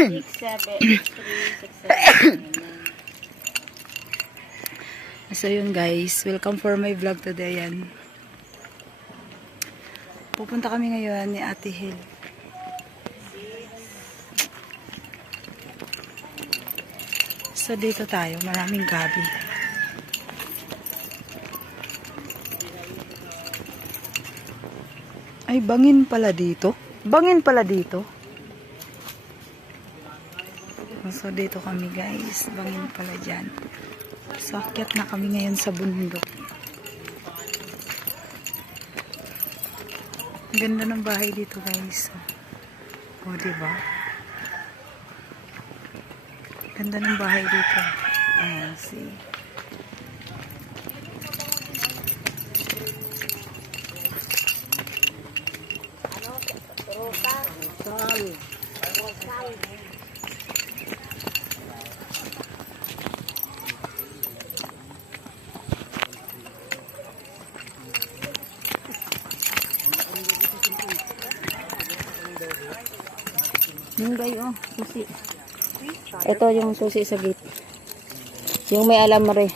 So yun guys, welcome for my vlog today. Yan. Pupunta kami ngayon ni Ate Hill. So dito tayo, maraming gabi. Ay, bangin pala dito. Bangin pala dito. So dito kami guys, bangin pala dyan. So akyat na kami ngayon sa bundok. Ang ganda ng bahay dito guys. O diba? Ganda ng bahay dito. Ayan, see. Minggay susi. Ito yung susi sa gate. Yung may alamre.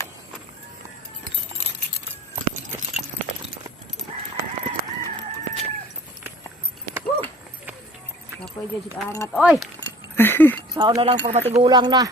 Ako yung angat. Oy! Sao na lang pag matigulang na.